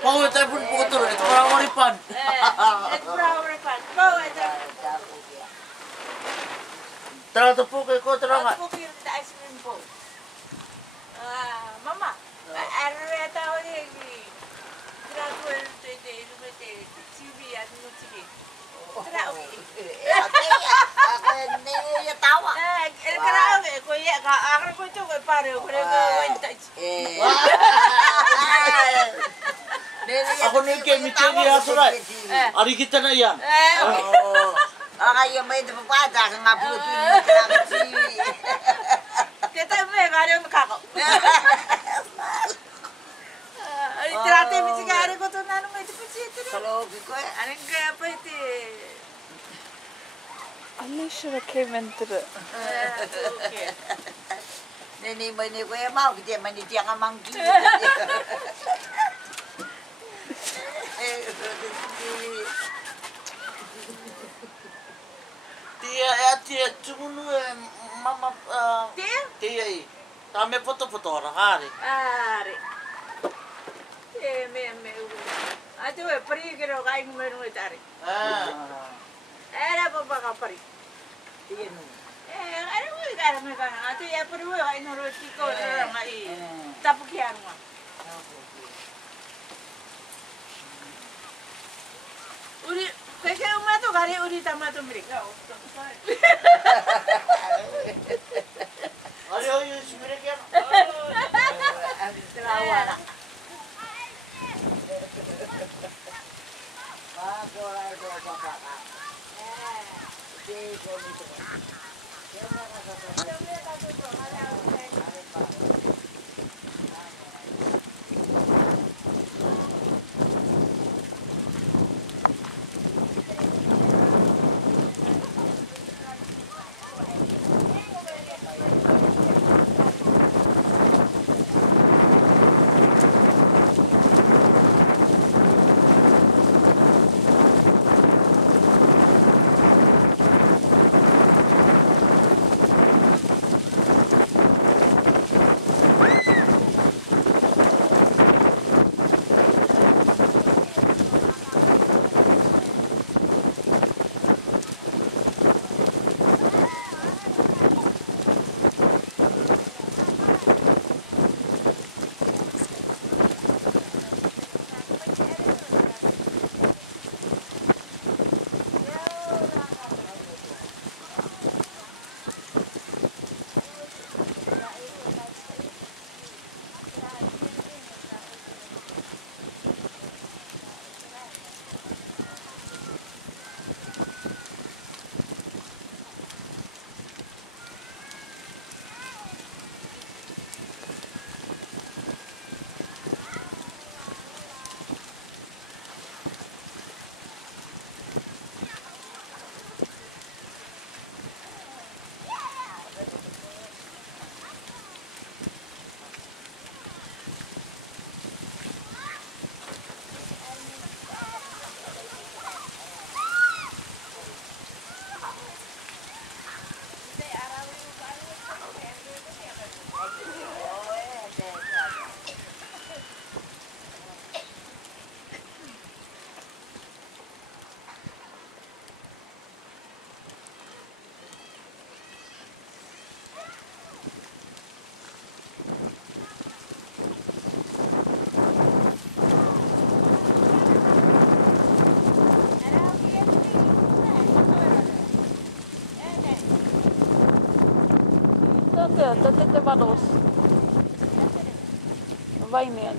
Mau telepon putro itu orang waripan. Terang tepuk ko terang nggak? Mama, ada tahu ni. Terang tu TV ada TV. Terang. Aku ni ya tahu. Terang ko ya, agar ko tu pare ko Ako ni kay miteli asurai. Ari kita na yan. Ay, may dapat ka nga buti na TV. Kita may gari kako. Ay trate mi sigari ko to nanu may tipsiti. Kalau ko Aning kaya pa iti. Alicia came into the Nini may ni ko mau dia mani dia nga manggi. Tia cumunu mama tia i. Tame foto-foto orang hari. Are. Me. Atu pari kero kai ngumenu itari. Era papa ka pari. Dia nu. Ada mo ka me ka. Atu ya pari wo ai no roti ko ngai. Tapukian mo. Uri keke umato gari uri tamato mereka. Ayo sebenarnya kan. Habis terawala. Aku lagi bapak. Dia ni tu. Dia nak Tätä valos. Vaineen.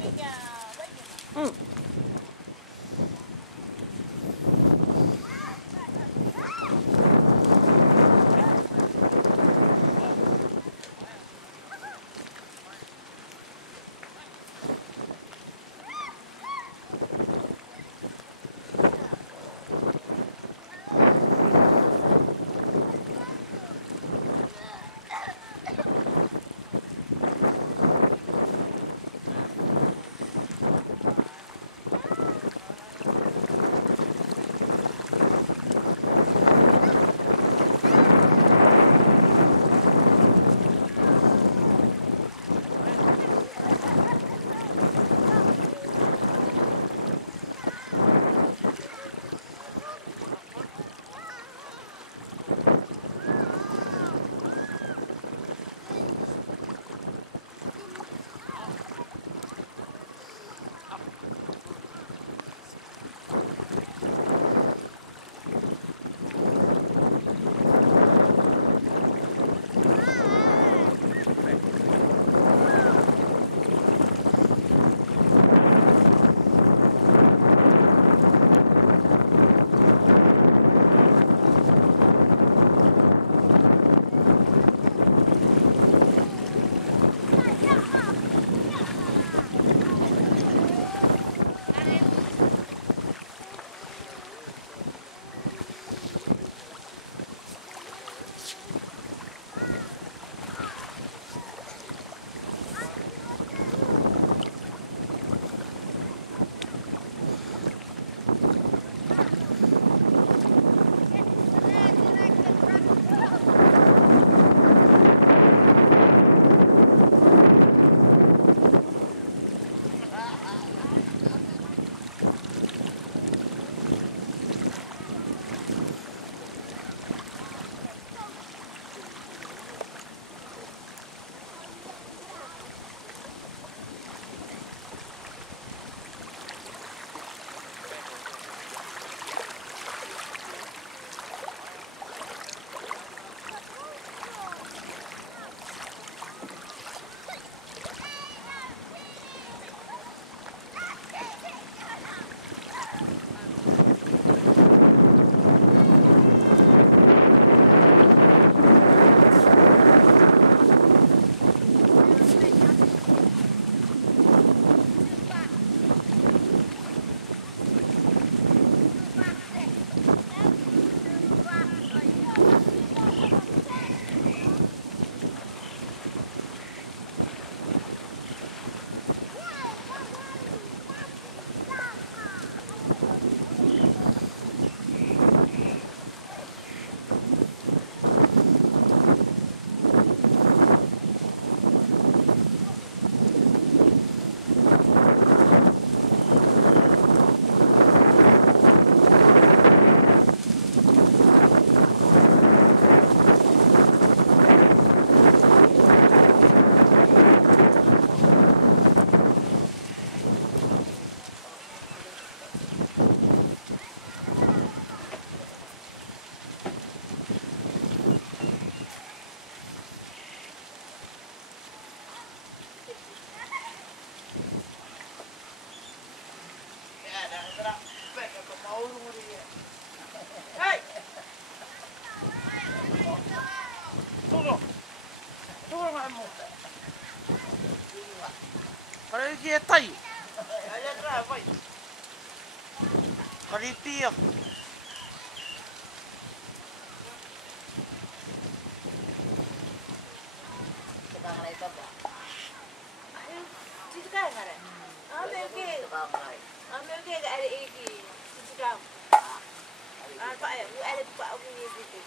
Hei. Tunggu. Tunggu kamu. Kalau dia tai. Ada berapa? Kalau dia. Tukang rai itu apa? Ayo, cuci kan ada. Ambil ke. Tukang rai. Ambil ke ada iki. Cuci kan. Pak ya, ada pak aku ni gitu.